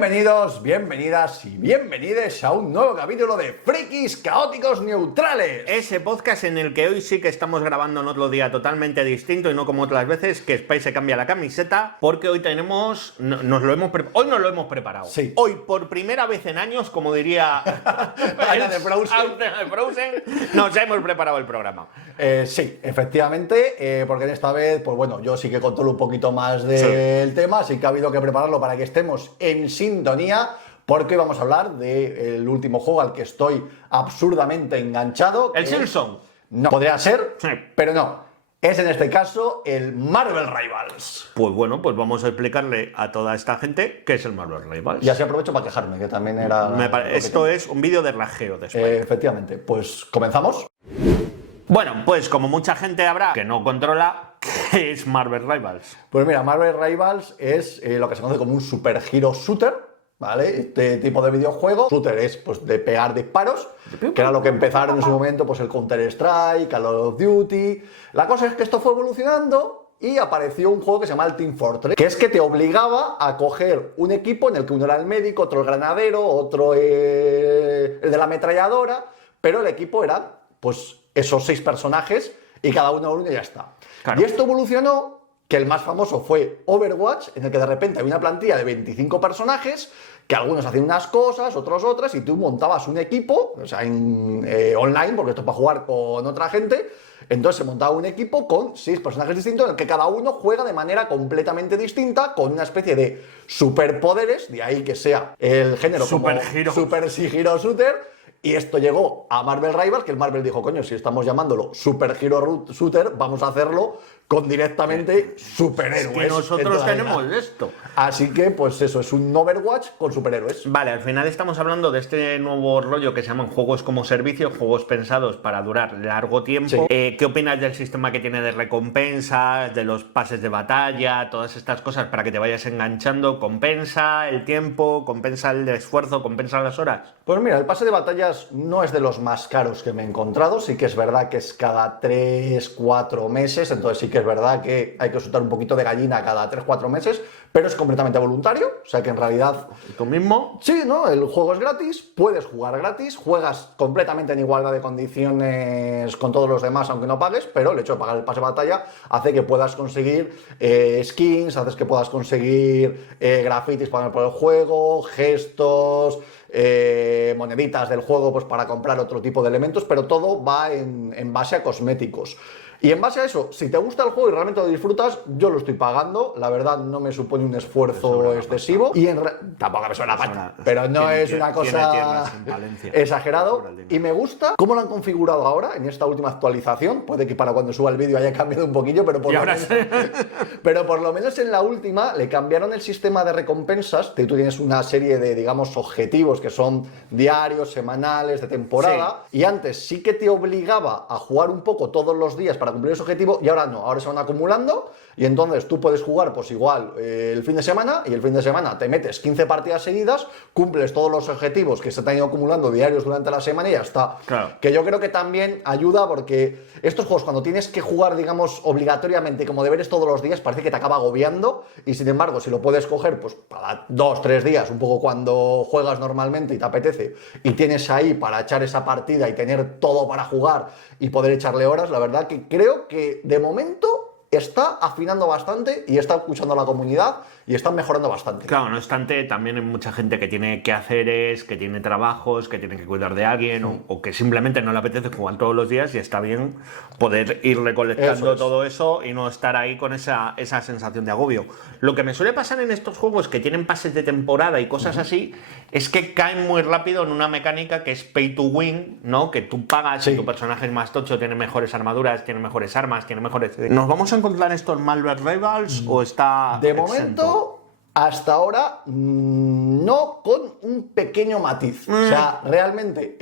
Bienvenidos, bienvenidas y bienvenides a un nuevo capítulo de Frikis Caóticos Neutrales. Ese podcast en el que hoy sí que estamos grabando en otro día totalmente distinto y no como otras veces que Spy se cambia la camiseta, porque hoy tenemos, hoy nos lo hemos preparado. Sí. Hoy por primera vez en años, como diría Ana de Frozen. nos hemos preparado el programa. Sí, efectivamente, porque en esta vez, pues bueno, yo sí que controlo un poquito más del tema, así que ha habido que prepararlo para que estemos en sintonía, porque hoy vamos a hablar del último juego al que estoy absurdamente enganchado. ¿El Silksong? No, podría ser, Sí. pero no. Es en este caso el Marvel Rivals. Pues bueno, pues vamos a explicarle a toda esta gente qué es el Marvel Rivals. Y así aprovecho para quejarme, que también era... Esto es un vídeo de rajeo de Spy. Efectivamente, pues comenzamos. Bueno, pues como mucha gente habrá que no controla, ¿qué es Marvel Rivals? Pues mira, Marvel Rivals es lo que se conoce como un super hero shooter, ¿vale? Este tipo de videojuego. Shooter es pues de pegar disparos, que era lo que empezaron en su momento, pues el Counter-Strike, Call of Duty. La cosa es que esto fue evolucionando y apareció un juego que se llama el Team Fortress, que es que te obligaba a coger un equipo en el que uno era el médico, otro el granadero, otro el de la ametralladora, pero el equipo era pues esos 6 personajes y cada uno y ya está. Claro. Y esto evolucionó, que el más famoso fue Overwatch, en el que de repente había una plantilla de 25 personajes, que algunos hacían unas cosas, otros otras, y tú montabas un equipo, o sea, online, porque esto es para jugar con otra gente. Entonces se montaba un equipo con 6 personajes distintos, en el que cada uno juega de manera completamente distinta, con una especie de superpoderes, de ahí que sea el género Super como Hero. Super Hero Shooter. Y esto llegó a Marvel Rivals, que el Marvel dijo, coño, si estamos llamándolo Super Hero Shooter, vamos a hacerlo con directamente superhéroes. Es que nosotros tenemos Entonces, esto. así que, pues eso, es un Overwatch con superhéroes. Vale, al final estamos hablando de este nuevo rollo que se llaman juegos como servicio, juegos pensados para durar largo tiempo. Sí. ¿Qué opinas del sistema que tiene de recompensas, de los pases de batalla, todas estas cosas para que te vayas enganchando? ¿Compensa el tiempo? ¿Compensa el esfuerzo? ¿Compensa las horas? Pues mira, el pase de batallas no es de los más caros que me he encontrado, sí que es verdad que es cada 3-4 meses, entonces sí que es verdad que hay que soltar un poquito de gallina cada 3-4 meses, pero es completamente voluntario, o sea que en realidad... ¿Y tú mismo? Sí, ¿no? El juego es gratis, puedes jugar gratis, juegas completamente en igualdad de condiciones con todos los demás, aunque no pagues, pero el hecho de pagar el pase de batalla hace que puedas conseguir skins, haces que puedas conseguir grafitis para el juego, gestos... moneditas del juego pues para comprar otro tipo de elementos, pero todo va en base a cosméticos. Y en base a eso, si te gusta el juego y realmente lo disfrutas, yo lo estoy pagando, la verdad no me supone un esfuerzo excesivo y tampoco me suena pasta, pero no es una cosa exagerado y me gusta cómo lo han configurado ahora en esta última actualización, puede que para cuando suba el vídeo haya cambiado un poquillo, pero por lo menos en la última le cambiaron el sistema de recompensas, tú tienes una serie de, digamos, objetivos que son diarios, semanales, de temporada, y antes sí que te obligaba a jugar un poco todos los días para cumplir ese objetivo, y ahora no, ahora se van acumulando, y entonces tú puedes jugar pues igual el fin de semana, y el fin de semana te metes 15 partidas seguidas, cumples todos los objetivos que se te han ido acumulando diarios durante la semana y ya está. Claro. Que yo creo que también ayuda porque estos juegos cuando tienes que jugar, digamos, obligatoriamente como deberes todos los días, parece que te acaba agobiando, y sin embargo, si lo puedes coger pues para 2-3 días, un poco cuando juegas normalmente y te apetece, y tienes ahí para echar esa partida y tener todo para jugar y poder echarle horas, la verdad que creo que de momento está afinando bastante y está escuchando a la comunidad y están mejorando bastante. Claro, no obstante, también hay mucha gente que tiene quehaceres, que tiene trabajos, que tiene que cuidar de alguien o que simplemente no le apetece jugar todos los días, y está bien poder ir recolectando todo eso y no estar ahí con esa sensación de agobio. Lo que me suele pasar en estos juegos que tienen pases de temporada y cosas así es que caen muy rápido en una mecánica que es pay to win, ¿no? Que tú pagas y tu personaje es más tocho, tiene mejores armaduras, tiene mejores armas, tiene mejores... ¿Nos vamos a encontrar estos Marvel Rivals o está De exento? momento, hasta ahora, no, con un pequeño matiz. O sea, realmente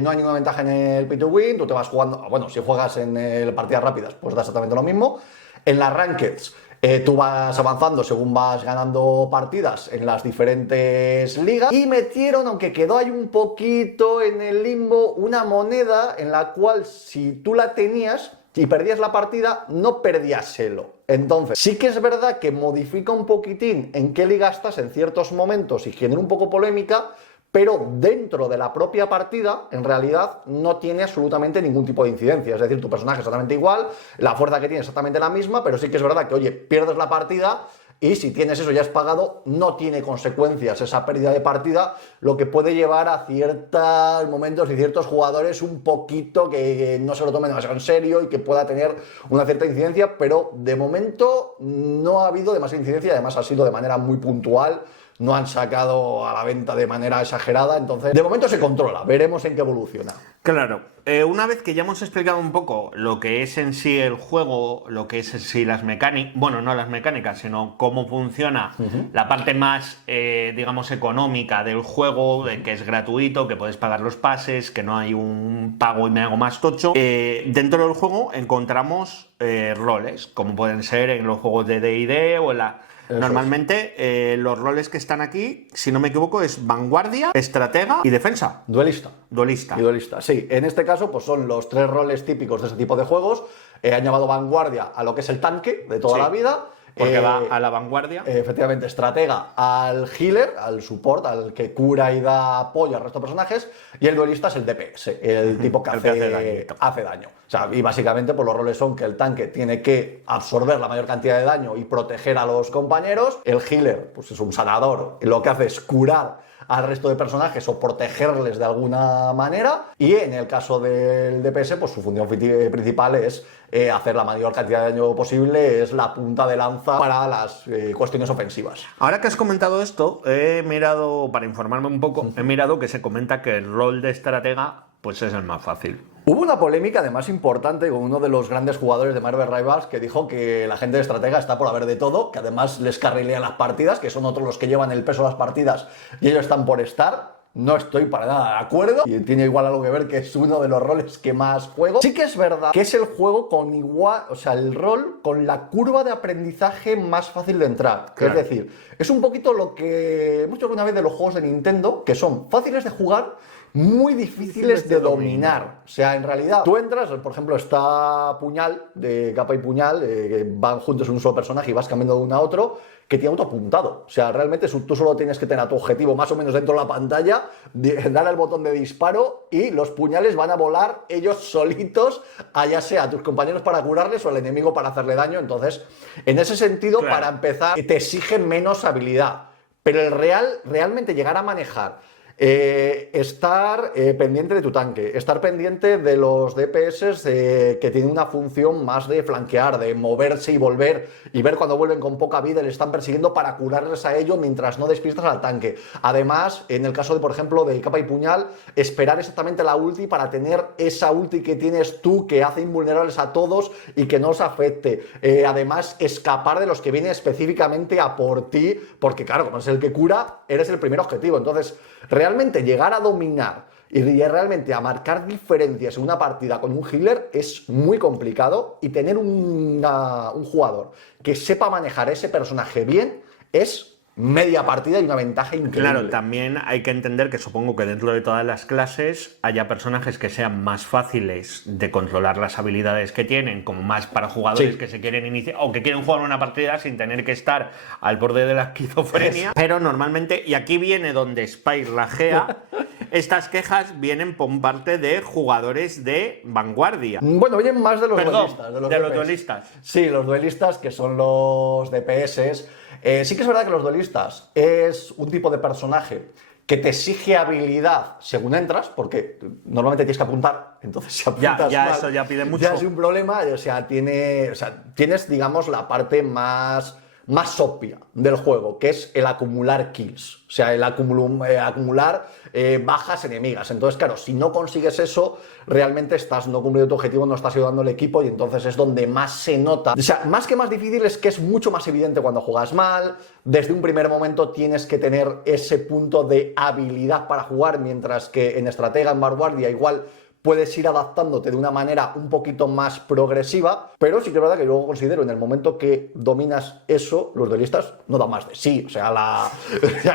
no hay ninguna ventaja en el pay to win, tú te vas jugando, bueno, si juegas en partidas rápidas, pues da exactamente lo mismo. En las rankeds, tú vas avanzando según vas ganando partidas en las diferentes ligas, y metieron, aunque quedó ahí un poquito en el limbo, una moneda en la cual si tú la tenías y perdías la partida, no perdías elo. Entonces, sí que es verdad que modifica un poquitín en qué liga estás en ciertos momentos y genera un poco polémica, pero dentro de la propia partida, en realidad, no tiene absolutamente ningún tipo de incidencia. Es decir, tu personaje es exactamente igual, la fuerza que tiene es exactamente la misma, pero sí que es verdad que, oye, pierdes la partida y si tienes eso ya has pagado, no tiene consecuencias esa pérdida de partida, lo que puede llevar a ciertos momentos y ciertos jugadores un poquito que no se lo tomen demasiado en serio y que pueda tener una cierta incidencia, pero de momento no ha habido demasiada incidencia, además ha sido de manera muy puntual. No han sacado a la venta de manera exagerada, entonces de momento se controla, veremos en qué evoluciona. Claro, una vez que ya hemos explicado un poco lo que es en sí el juego, lo que es en sí las mecánicas, bueno, no las mecánicas, sino cómo funciona la parte más, digamos, económica del juego, de que es gratuito, que puedes pagar los pases, que no hay un pago y me hago más tocho, dentro del juego encontramos roles, como pueden ser en los juegos de D&D o en la... Normalmente los roles que están aquí, si no me equivoco, es vanguardia, estratega y defensa. Duelista. Duelista. Y duelista, sí. En este caso, pues son los 3 roles típicos de ese tipo de juegos. Han llamado vanguardia a lo que es el tanque de toda la vida. Porque va a la vanguardia. Efectivamente, estratega al healer, al support, al que cura y da apoyo al resto de personajes, y el duelista es el DPS, el tipo que hace daño. O sea, y básicamente pues, los roles son que el tanque tiene que absorber la mayor cantidad de daño y proteger a los compañeros, el healer pues, es un sanador, y lo que hace es curar al resto de personajes o protegerles de alguna manera, y en el caso del DPS pues su función principal es hacer la mayor cantidad de daño posible, es la punta de lanza para las cuestiones ofensivas. Ahora que has comentado esto, he mirado, para informarme un poco, he mirado que se comenta que el rol de estratega pues es el más fácil. Hubo una polémica además importante con uno de los grandes jugadores de Marvel Rivals que dijo que la gente de estratega está por haber de todo, que además les carrilean las partidas, que son otros los que llevan el peso de las partidas y ellos están por estar. No estoy para nada de acuerdo y tiene igual algo que ver que es uno de los roles que más juego. Sí que es verdad que es el juego con igual, o sea, el rol con la curva de aprendizaje más fácil de entrar. Claro. Es decir, es un poquito lo que hemos dicho alguna vez de los juegos de Nintendo, que son fáciles de jugar, muy difíciles de dominar. O sea, en realidad, tú entras, por ejemplo, está Puñal, de Capa y Puñal, que van juntos en un solo personaje y vas cambiando de uno a otro, que tiene autoapuntado. O sea, realmente tú solo tienes que tener a tu objetivo más o menos dentro de la pantalla, dar al botón de disparo y los puñales van a volar ellos solitos, ya sea a tus compañeros para curarles o al enemigo para hacerle daño. Entonces, en ese sentido, claro, para empezar, te exige menos habilidad. Pero realmente llegar a manejar estar pendiente de tu tanque, estar pendiente de los DPS que tienen una función más de flanquear, de moverse y volver y ver cuando vuelven con poca vida y le están persiguiendo para curarles a ellos mientras no despistas al tanque. Además, en el caso de, por ejemplo, del Capa y Puñal, esperar exactamente la ulti para tener esa ulti que tienes tú que hace invulnerables a todos y que no os afecte. Además, escapar de los que vienen específicamente a por ti, porque claro, como es el que cura, eres el primer objetivo. Entonces, realmente llegar a dominar y realmente a marcar diferencias en una partida con un healer es muy complicado, y tener un jugador que sepa manejar ese personaje bien es media partida y una ventaja increíble. Claro, también hay que entender que supongo que dentro de todas las clases haya personajes que sean más fáciles de controlar las habilidades que tienen, como más para jugadores que se quieren iniciar o que quieren jugar una partida sin tener que estar al borde de la esquizofrenia. Pero normalmente, y aquí viene donde Spike rajea, estas quejas vienen por parte de jugadores de vanguardia. Bueno, vienen más de los duelistas. De los duelistas. Sí, los duelistas, que son los DPS. Sí que es verdad que los duelistas es un tipo de personaje que te exige habilidad según entras, porque normalmente tienes que apuntar, entonces si apuntas mal, eso ya pide mucho. Ya es un problema, o sea, tienes, digamos, la parte más obvia del juego, que es el acumular kills, o sea, el acumular bajas enemigas. Entonces, claro, si no consigues eso, realmente estás no cumpliendo tu objetivo, no estás ayudando al equipo, y entonces es donde más se nota. O sea, más que más difícil, es que es mucho más evidente cuando juegas mal. Desde un primer momento tienes que tener ese punto de habilidad para jugar, mientras que en estratega, en vanguardia, igual puedes ir adaptándote de una manera un poquito más progresiva, pero sí que es verdad que luego considero en el momento que dominas eso, los duelistas no dan más de sí. O sea,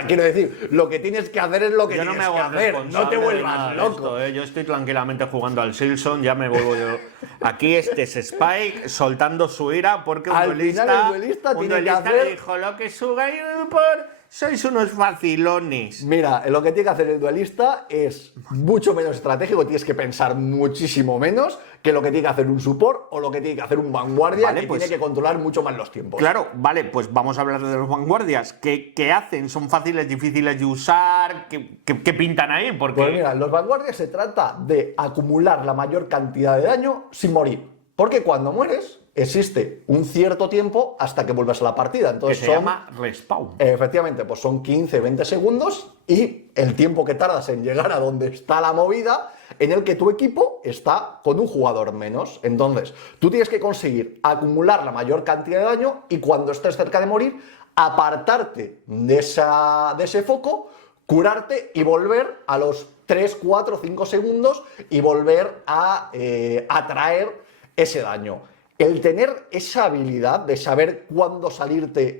quiero decir, lo que tienes que hacer es lo que tienes que hacer, no te vuelvas loco. Yo estoy tranquilamente jugando al Silson, ya me vuelvo yo. Aquí este es Spike soltando su ira porque un duelista le dijo lo que sugáis por... Sois unos facilones. Mira, lo que tiene que hacer el duelista es mucho menos estratégico, tienes que pensar muchísimo menos que lo que tiene que hacer un support o lo que tiene que hacer un vanguardia, que tiene que controlar mucho más los tiempos. Claro, vale, pues vamos a hablar de los vanguardias. ¿Qué hacen? ¿Son fáciles, difíciles de usar? ¿Qué pintan ahí? Porque... Pues mira, los vanguardias se trata de acumular la mayor cantidad de daño sin morir. Porque cuando mueres, existe un cierto tiempo hasta que vuelvas a la partida. Entonces que se llama respawn. Efectivamente, pues son 15, 20 segundos y el tiempo que tardas en llegar a donde está la movida en el que tu equipo está con un jugador menos. Entonces, tú tienes que conseguir acumular la mayor cantidad de daño y cuando estés cerca de morir, apartarte de ese foco, curarte y volver a los 3, 4, 5 segundos y volver a atraer ese daño. El tener esa habilidad de saber cuándo salirte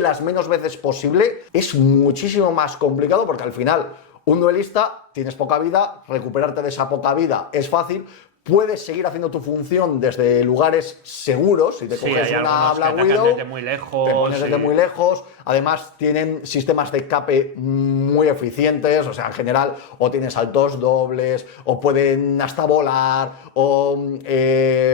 las menos veces posible es muchísimo más complicado porque al final un duelista tienes poca vida, recuperarte de esa poca vida es fácil. Puedes seguir haciendo tu función desde lugares seguros. Si te coges una Black Widow, desde muy lejos, te pones desde muy lejos. Además, tienen sistemas de escape muy eficientes. O sea, en general, o tienes saltos dobles, o pueden hasta volar, o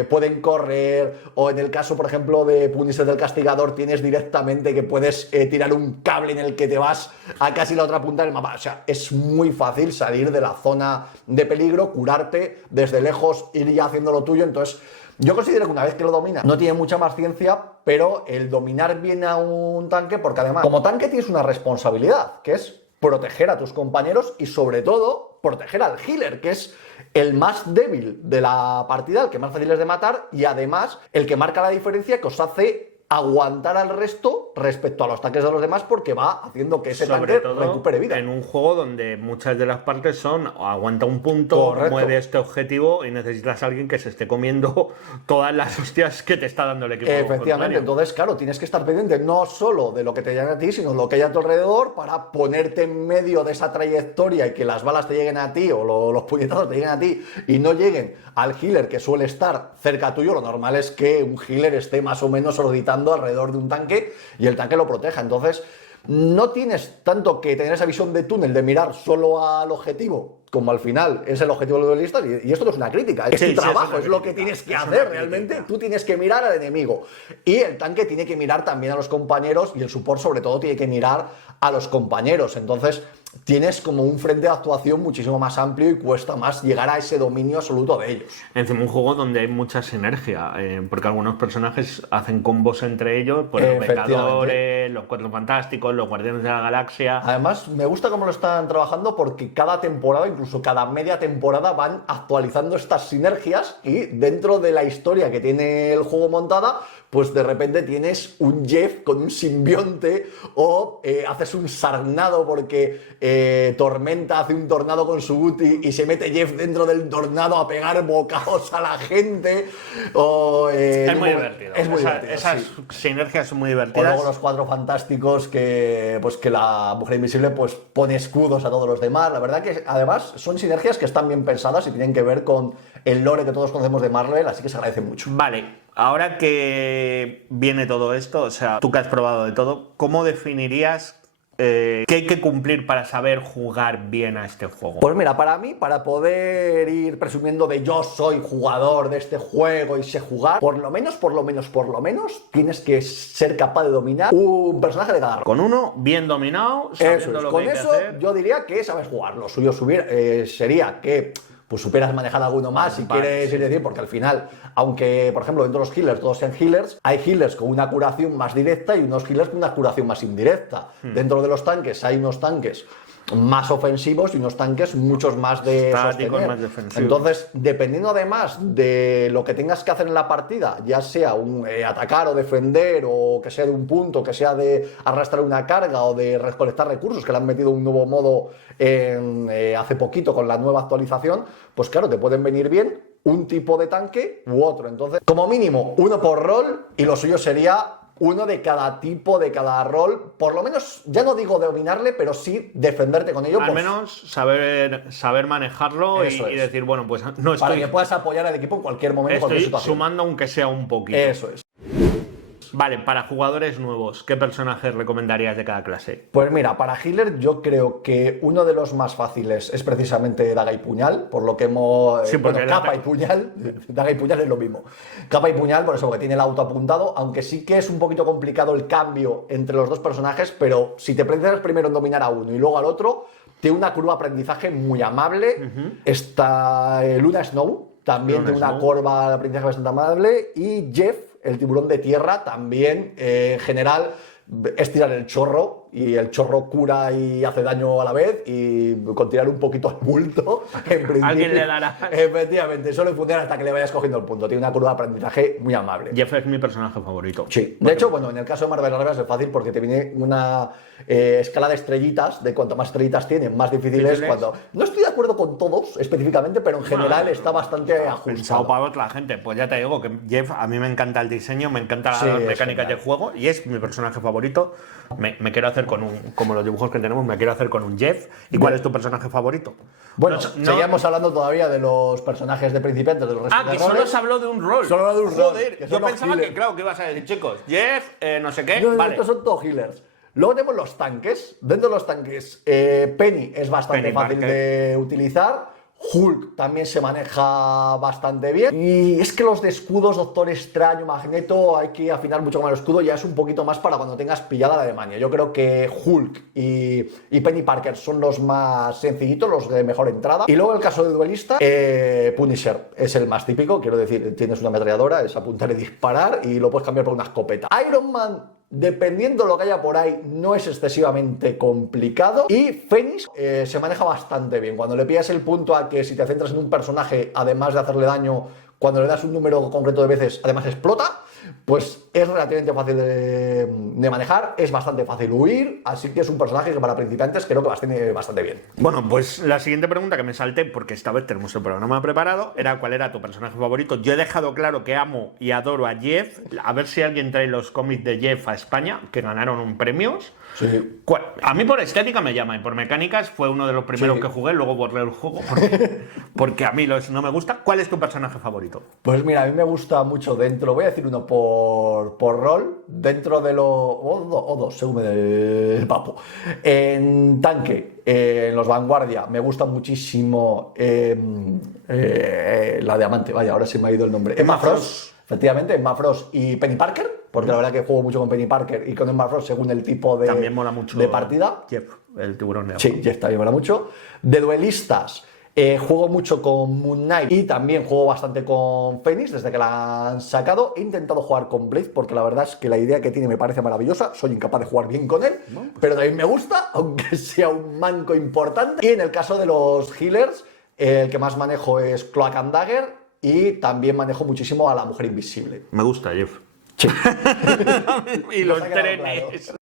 pueden correr. O en el caso, por ejemplo, de Punisher del Castigador, tienes directamente que puedes tirar un cable en el que te vas a casi la otra punta del mapa. O sea, es muy fácil salir de la zona de peligro, curarte desde lejos, ir ya haciendo lo tuyo. Entonces yo considero que una vez que lo dominas no tiene mucha más ciencia, pero el dominar bien a un tanque, porque además como tanque tienes una responsabilidad, que es proteger a tus compañeros y sobre todo proteger al healer, que es el más débil de la partida, el que más fácil es de matar y además el que marca la diferencia, que os hace aguantar al resto respecto a los tanques de los demás porque va haciendo que ese tanque recupere vida. En un juego donde muchas de las partes son aguanta un punto, mueve este objetivo y necesitas a alguien que se esté comiendo todas las hostias que te está dando el equipo. Efectivamente, entonces claro, tienes que estar pendiente no solo de lo que te llega a ti, sino de lo que hay a tu alrededor para ponerte en medio de esa trayectoria y que las balas te lleguen a ti o los puñetazos te lleguen a ti y no lleguen al healer que suele estar cerca tuyo. Lo normal es que un healer esté más o menos orbitando alrededor de un tanque y el tanque lo proteja. Entonces no tienes tanto que tener esa visión de túnel de mirar solo al objetivo, como al final es el objetivo de los duelistas, y esto no es una crítica, es tu trabajo, es lo que tienes que hacer realmente. Tú tienes que mirar al enemigo y el tanque tiene que mirar también a los compañeros y el support sobre todo tiene que mirar a los compañeros. Entonces tienes como un frente de actuación muchísimo más amplio y cuesta más llegar a ese dominio absoluto de ellos. Encima un juego donde hay mucha sinergia, porque algunos personajes hacen combos entre ellos, pues los Vengadores, los Cuatro Fantásticos, los Guardianes de la Galaxia. Además, me gusta cómo lo están trabajando porque cada temporada, incluso cada media temporada, van actualizando estas sinergias y dentro de la historia que tiene el juego montada, pues de repente tienes un Jeff con un simbionte o haces un sarnado porque Tormenta hace un tornado con su ulti y se mete Jeff dentro del tornado a pegar bocados a la gente. Es muy divertido. Esas sinergias son muy divertidas. O luego los Cuatro Fantásticos que la Mujer Invisible pues pone escudos a todos los demás. La verdad que además son sinergias que están bien pensadas y tienen que ver con el lore que todos conocemos de Marvel, así que se agradece mucho. Vale. Ahora que viene todo esto, o sea, tú que has probado de todo, ¿cómo definirías qué hay que cumplir para saber jugar bien a este juego? Pues mira, para mí, para poder ir presumiendo de yo soy jugador de este juego y sé jugar, por lo menos, tienes que ser capaz de dominar un personaje de cada rol. Con uno bien dominado, sabiendo lo que hay que hacer. Con eso yo diría que sabes jugar. Lo suyo sería que pues supieras manejar alguno más si quieres, es decir, porque al final, aunque por ejemplo dentro de los healers todos sean healers, hay healers con una curación más directa y unos healers con una curación más indirecta. Dentro de los tanques hay unos tanques más ofensivos y unos tanques muchos más de estáticos, sostener. más defensivos. Entonces, dependiendo además de lo que tengas que hacer en la partida, ya sea un atacar o defender, o que sea de un punto, que sea de arrastrar una carga o de recolectar recursos, que le han metido un nuevo modo hace poquito con la nueva actualización, pues claro, te pueden venir bien un tipo de tanque u otro. Entonces, como mínimo, uno por rol, y lo suyo sería uno de cada tipo, de cada rol, por lo menos, ya no digo dominarle, pero sí defenderte con ello. Al menos saber manejarlo y decir, bueno, pues no estoy... Para que puedas apoyar al equipo en cualquier momento, en cualquier Estoy situación. sumando aunque sea un poquito. Eso es. Vale, para jugadores nuevos, ¿qué personajes recomendarías de cada clase? Pues mira, para healer yo creo que uno de los más fáciles es precisamente Daga y Puñal, por lo que hemos... Sí, porque Capa y Puñal, Daga y Puñal es lo mismo. Capa y Puñal, por eso, porque tiene el auto apuntado, aunque sí que es un poquito complicado el cambio entre los dos personajes, pero si te precisas primero en dominar a uno y luego al otro, tiene una curva de aprendizaje muy amable. Está Luna Snow, también tiene una curva de aprendizaje bastante amable, y Jeff, el tiburón de tierra, también en general es tirar el chorro, y el chorro cura y hace daño a la vez, y con tirar un poquito al bulto, en principio, alguien le dará. Efectivamente, solo funciona hasta que le vayas cogiendo el punto. Tiene una curva de aprendizaje muy amable. Jeff es mi personaje favorito. Sí, de hecho, bueno, en el caso de Marvel Rivals es fácil porque te viene una escala de estrellitas, de cuanto más estrellitas tienen, más difícil es. Cuando... No estoy de acuerdo con todos específicamente, pero en general está bastante ajustado. Pensado para otra gente. Pues ya te digo que Jeff, a mí me encanta el diseño, me encanta las mecánicas del juego y es mi personaje favorito. Me quiero hacer con un, como los dibujos que tenemos, me quiero hacer con un Jeff. ¿Y cuál es tu personaje favorito? Bueno, seguíamos hablando todavía de los personajes de principiantes, de los restos de que solo se habló de un rol. Solo de un rol. Joder, yo pensaba que, claro, que ibas a decir, chicos, Jeff, no sé qué. No, vale. Estos son todos healers. Luego tenemos los tanques. Dentro de los tanques, Penny es bastante fácil de utilizar. Hulk también se maneja bastante bien. Y es que los de escudos, Doctor Extraño, Magneto, hay que afinar mucho más el escudo. Ya es un poquito más para cuando tengas pillada la Alemania. Yo creo que Hulk y Penny Parker son los más sencillitos, los de mejor entrada. Y luego en el caso de duelista, Punisher es el más típico. Quiero decir, tienes una ametralladora, es apuntar y disparar, y lo puedes cambiar por una escopeta. Iron Man, dependiendo de lo que haya por ahí, no es excesivamente complicado. Y Phoenix se maneja bastante bien. Cuando le pillas el punto a que si te centras en un personaje, además de hacerle daño, cuando le das un número concreto de veces, además explota, pues es relativamente fácil de manejar, es bastante fácil huir, así que es un personaje que para principiantes creo que bastante bien. Bueno, pues la siguiente pregunta que me salté, porque esta vez tenemos el programa preparado, era ¿cuál era tu personaje favorito? Yo he dejado claro que amo y adoro a Jeff, a ver si alguien trae los cómics de Jeff a España, que ganaron un premios. Sí. A mí por estética me llama y por mecánicas fue uno de los primeros que jugué, luego borré el juego porque a mí no me gusta. ¿Cuál es tu personaje favorito? Pues mira, a mí me gusta mucho dentro, voy a decir uno por rol, dentro de los... o dos, según me dé el papo. En tanque, en los Vanguardia, me gusta muchísimo la Diamante, vaya, ahora se me ha ido el nombre. Emma Frost. Efectivamente, Emma Frost y Penny Parker, porque la verdad que juego mucho con Penny Parker y con Emma Frost según el tipo de, también mola mucho de partida. Jeff, el tiburón de agua. Sí, Jeff también mola mucho. De duelistas, juego mucho con Moon Knight y también juego bastante con Phoenix desde que la han sacado. He intentado jugar con Blade porque la verdad es que la idea que tiene me parece maravillosa. Soy incapaz de jugar bien con él, pero también me gusta, aunque sea un manco importante. Y en el caso de los healers, el que más manejo es Cloak and Dagger, y también manejo muchísimo a la Mujer Invisible. Me gusta, Jeff. Sí. Y los trenes.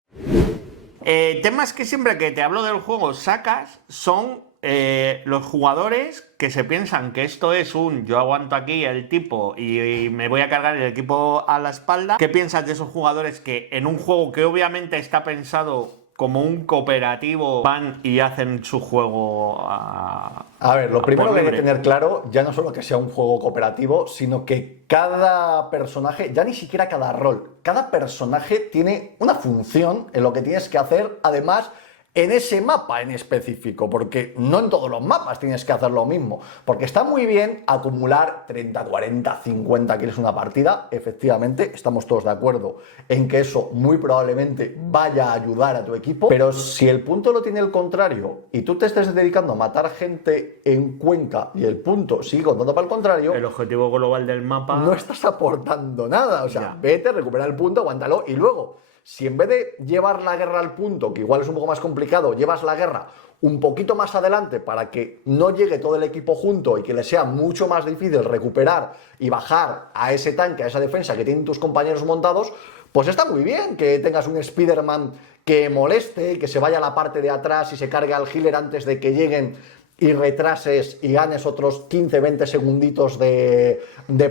Temas que siempre que te hablo del juego sacas son los jugadores que se piensan que esto es yo aguanto aquí el tipo y me voy a cargar el equipo a la espalda. ¿Qué piensas de esos jugadores que en un juego que obviamente está pensado como un cooperativo van y hacen su juego A ver, lo primero que hay que tener claro, ya no solo que sea un juego cooperativo, sino que cada personaje, ya ni siquiera cada rol, cada personaje tiene una función en lo que tienes que hacer, además, en ese mapa en específico, porque no en todos los mapas tienes que hacer lo mismo, porque está muy bien acumular 30, 40, 50 kills una partida, efectivamente, estamos todos de acuerdo en que eso muy probablemente vaya a ayudar a tu equipo, pero si el punto lo tiene el contrario y tú te estés dedicando a matar gente en Cuenca y el punto sigue contando para el contrario, el objetivo global del mapa, no estás aportando nada, o sea, vete, recupera el punto, aguántalo y luego... Si en vez de llevar la guerra al punto, que igual es un poco más complicado, complicado, llevas la guerra un poquito más adelante para que no llegue todo el equipo junto y que le sea mucho más difícil recuperar y bajar a ese tanque, a esa defensa que tienen tus compañeros montados, pues está muy bien que tengas un Spider-Man que moleste, que se vaya a la parte de atrás y se cargue al healer antes de que lleguen y retrases y ganes otros 15-20 segunditos de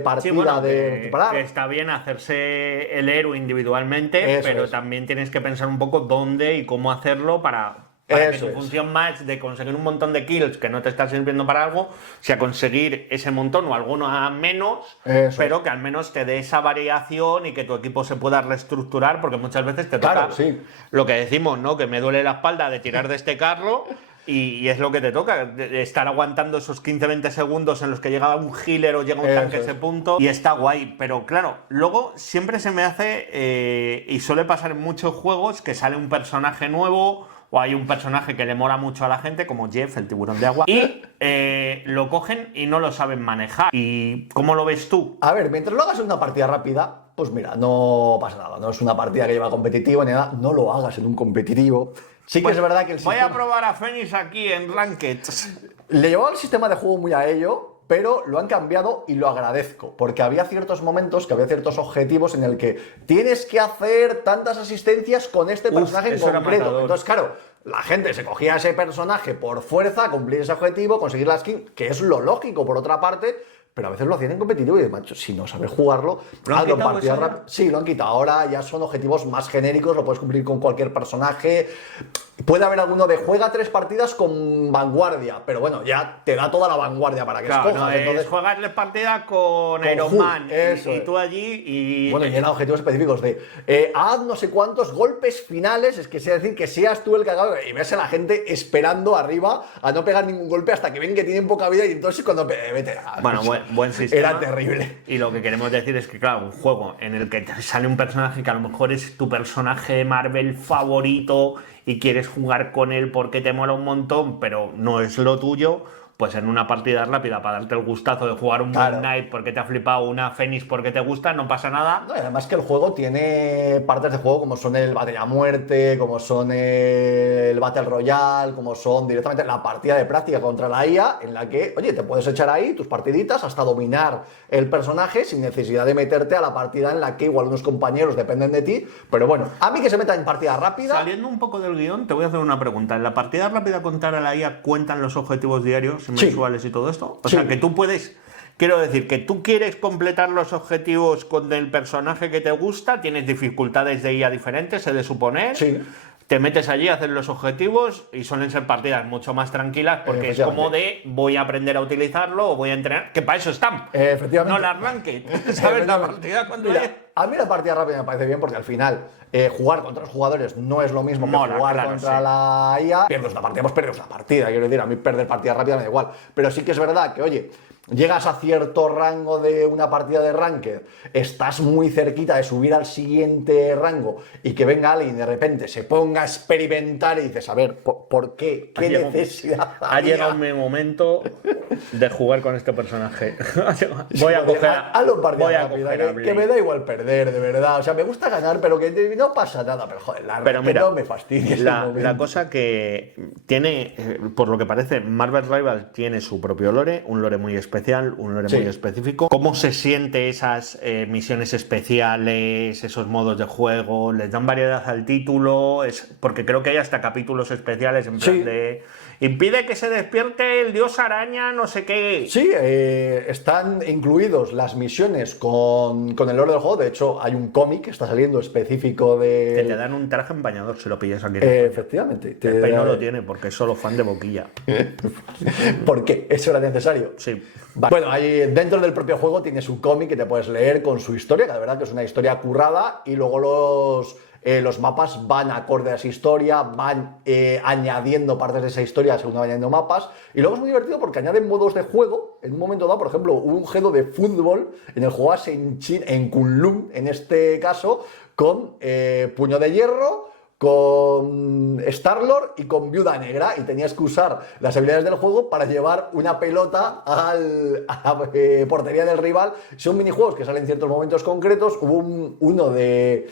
partida, sí, bueno, de recuperar. Que está bien hacerse el héroe individualmente, Eso pero es. también tienes que pensar un poco dónde y cómo hacerlo para que Eso tu es. función más de conseguir un montón de kills que no te están sirviendo para algo, sea conseguir ese montón o alguno a menos, Eso pero es. que al menos te dé esa variación y que tu equipo se pueda reestructurar, porque muchas veces te Claro, toca sí. lo que decimos, ¿no? Que me duele la espalda de tirar de este carro. Y es lo que te toca, de estar aguantando esos 15-20 segundos en los que llega un healer o llega un tanque a ese punto. Y está guay, pero claro, luego siempre se me hace, y suele pasar en muchos juegos, que sale un personaje nuevo o hay un personaje que le mola mucho a la gente, como Jeff, el tiburón de agua, y lo cogen y no lo saben manejar. ¿Y cómo lo ves tú? A ver, mientras lo hagas en una partida rápida, pues mira, no pasa nada. No es una partida que lleva competitivo ni nada. No lo hagas en un competitivo. Sí que es verdad que el Voy sistema... a probar a Fénix aquí en Ranked. Le llevaba el sistema de juego muy a ello, pero lo han cambiado y lo agradezco, porque había ciertos momentos, que había ciertos objetivos en el que tienes que hacer tantas asistencias con este personaje en eso era concreto. matador. Entonces, claro, la gente se cogía a ese personaje por fuerza, cumplir ese objetivo, conseguir la skin, que es lo lógico por otra parte, pero a veces lo hacían en competitivo y, macho, si no sabes jugarlo, ¿Lo han hazlo en quitado partida eso ya? rápida. Sí, lo han quitado. Ahora ya son objetivos más genéricos, lo puedes cumplir con cualquier personaje. Puede haber alguno de juega 3 partidas con vanguardia, pero bueno, ya te da toda la vanguardia para que Claro, escojas. no, Entonces, es jugarles partida con Iron Hulk, Man eso y es. tú allí y... bueno, y eran objetivos específicos de haz no sé cuántos golpes finales, es que sea decir que seas tú el que haga, y ves a la gente esperando arriba a no pegar ningún golpe hasta que ven que tienen poca vida y entonces cuando vete. Bueno, buen sistema. Era terrible. Y lo que queremos decir es que, claro, un juego en el que te sale un personaje que a lo mejor es tu personaje de Marvel favorito y quieres jugar con él porque te mola un montón, pero no es lo tuyo, pues en una partida rápida para darte el gustazo de jugar un Claro. Moon Knight porque te ha flipado, una Fénix porque te gusta, no pasa nada. No, y además que el juego tiene partes de juego como son el Battle a muerte, como son el Battle Royale, como son directamente la partida de práctica contra la IA, en la que, oye, te puedes echar ahí tus partiditas hasta dominar el personaje sin necesidad de meterte a la partida en la que igual unos compañeros dependen de ti, pero bueno, a mí que se meta en partida rápida... Saliendo un poco del guión, te voy a hacer una pregunta. ¿En la partida rápida contra la IA cuentan los objetivos diarios, Sí. mensuales y todo esto? O Sí. sea, que tú puedes... Quiero decir, que tú quieres completar los objetivos con el personaje que te gusta, tienes dificultades de IA diferentes, he de suponer. Sí. Te metes allí, haces los objetivos y suelen ser partidas mucho más tranquilas porque es como de voy a aprender a utilizarlo o voy a entrenar, que para eso están. Efectivamente. No la arranque. ¿Sabes? La partida cuando Mira, es... a mí la partida rápida me parece bien porque al final jugar contra los jugadores no es lo mismo que Mola, jugar claro, contra sí. la IA. Pierdes una partida, pues pierdes una partida. Quiero decir, a mí perder partida rápida me da igual. Pero sí que es verdad que, oye, llegas a cierto rango de una partida de ranked, estás muy cerquita de subir al siguiente rango y que venga alguien y de repente se ponga a experimentar y dices, a ver, ¿por qué? ¿Qué necesidad Ha había? llegado mi momento de jugar con este personaje. Voy a coger Hazlo en partida voy a rápida, coger a que Blade. me da igual perder, de verdad. O sea, me gusta ganar, pero que no pasa nada. Pero joder, la Pero verdad mira, que no me fastidia ese la momento. cosa que tiene, por lo que parece, Marvel Rivals tiene su propio lore, un lore muy especial, un lore Sí. muy específico. ¿Cómo se siente esas misiones especiales, esos modos de juego? ¿Les dan variedad al título? Porque creo que hay hasta capítulos especiales en plan Sí. de... Impide que se despierte el dios araña, no sé qué. Sí, están incluidos las misiones con el lore del juego. De hecho, hay un cómic que está saliendo específico Que te de... dan un traje en bañador si lo pillas aquí. efectivamente. El Pay no lo tiene porque es solo fan de boquilla. ¿Por qué? ¿Eso era necesario? Sí. Bueno, ahí dentro del propio juego tienes un cómic que te puedes leer con su historia, que de verdad que es una historia currada, y luego los mapas van acorde a esa historia, van añadiendo partes de esa historia según van añadiendo mapas, y luego es muy divertido porque añaden modos de juego. En un momento dado, por ejemplo, hubo un juego de fútbol en el jugabas en Kunlun, en este caso, con Puño de Hierro, con Star-Lord y con Viuda Negra, y tenías que usar las habilidades del juego para llevar una pelota a la portería del rival. Son minijuegos que salen en ciertos momentos concretos. Hubo uno de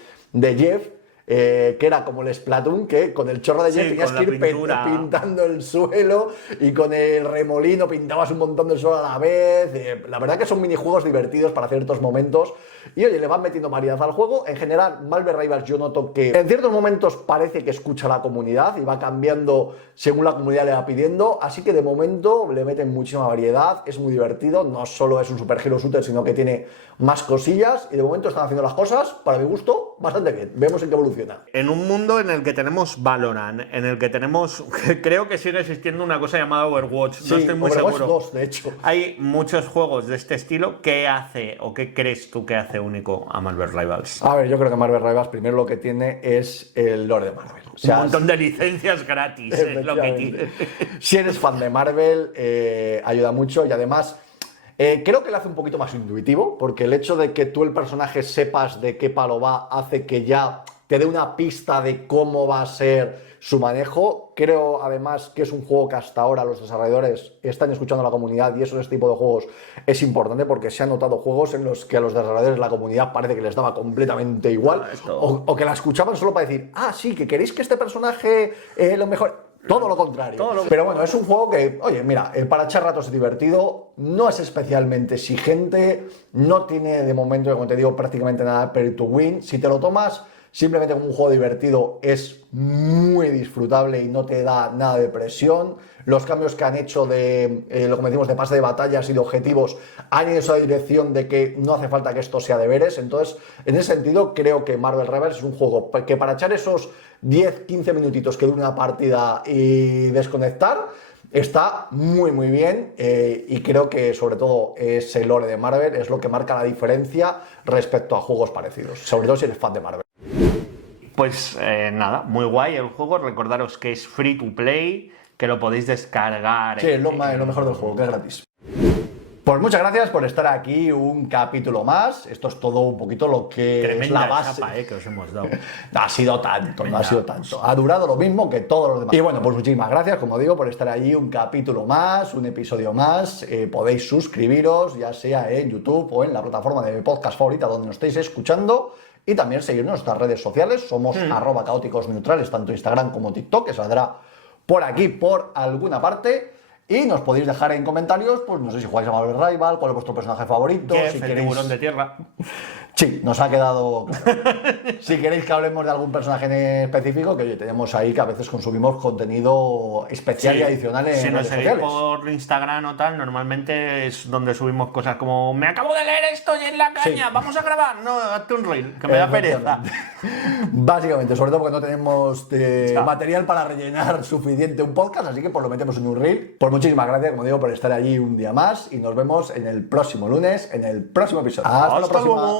Jeff, que era como el Splatoon, que con el chorro de hielo tenías que ir pintando el suelo y con el remolino pintabas un montón de suelo a la vez. La verdad que son minijuegos divertidos para ciertos momentos y oye, le van metiendo variedad al juego. En general, Marvel Rivals yo noto que en ciertos momentos parece que escucha a la comunidad y va cambiando según la comunidad le va pidiendo, así que de momento le meten muchísima variedad, es muy divertido, no solo es un Super Hero Shooter, sino que tiene más cosillas y de momento están haciendo las cosas, para mi gusto, bastante bien. Vemos en qué evoluciona. En un mundo en el que tenemos Valorant, en el que tenemos, creo que sigue existiendo una cosa llamada Overwatch, no estoy muy Overwatch seguro. 2, de hecho. Hay muchos juegos de este estilo. ¿Qué hace o qué crees tú que hace único a Marvel Rivals? A ver, yo creo que Marvel Rivals primero lo que tiene es el lore de Marvel. O sea, un montón de licencias gratis es lo que tiene. Si eres fan de Marvel, ayuda mucho y además creo que lo hace un poquito más intuitivo, porque el hecho de que tú el personaje sepas de qué palo va hace que ya te dé una pista de cómo va a ser su manejo. Creo además que es un juego que hasta ahora los desarrolladores están escuchando a la comunidad y eso de este tipo de juegos es importante porque se han notado juegos en los que a los desarrolladores la comunidad parece que les daba completamente igual o que la escuchaban solo para decir, ah, sí, que queréis que este personaje lo mejor. Todo lo contrario. Pero bueno, es un juego que, oye, mira, para echar ratos es divertido, no es especialmente exigente, no tiene de momento, como te digo, prácticamente nada de pay to win. Si te lo tomas simplemente como un juego divertido, es muy disfrutable y no te da nada de presión. Los cambios que han hecho de, lo que decimos, de pase de batallas y de objetivos han ido en esa dirección de que no hace falta que esto sea deberes. Entonces, en ese sentido, creo que Marvel Rivals es un juego que para echar esos 10-15 minutitos que dura una partida y desconectar, está muy muy bien y creo que sobre todo ese lore de Marvel es lo que marca la diferencia respecto a juegos parecidos, sobre todo si eres fan de Marvel. Pues nada, muy guay el juego. Recordaros que es free to play, que lo podéis descargar. Sí, es lo mejor del juego, que es gratis. Pues muchas gracias por estar aquí un capítulo más. Esto es todo un poquito lo que tremenda es la base. chapa, que os hemos dado. No ha sido tanto, no ha sido tanto. Ha durado lo mismo que todos los demás. Y bueno, pues muchísimas gracias, como digo, por estar ahí un capítulo más, un episodio más. Podéis suscribiros, ya sea en YouTube o en la plataforma de podcast favorita donde nos estéis escuchando. Y también seguirnos en nuestras redes sociales. Somos @caóticosneutrales, tanto Instagram como TikTok, que saldrá por aquí, por alguna parte. Y nos podéis dejar en comentarios, pues no sé si jugáis a Marvel Rival, cuál es vuestro personaje favorito. Jeff, si el queréis... tiburón de tierra. Sí, nos ha quedado claro. Si queréis que hablemos de algún personaje en específico, que oye, tenemos ahí que a veces consumimos contenido especial y adicional en si redes nos seguís sociales. por Instagram o tal, normalmente es donde subimos cosas como me acabo de leer esto y en la caña, vamos a grabar. No, hazte un reel, que me da pereza. Básicamente, sobre todo porque no tenemos material para rellenar suficiente un podcast, así que pues lo metemos en un reel. Pues muchísimas gracias, como digo, por estar allí un día más y nos vemos en el próximo lunes, en el próximo episodio. Hasta la próxima. Luego.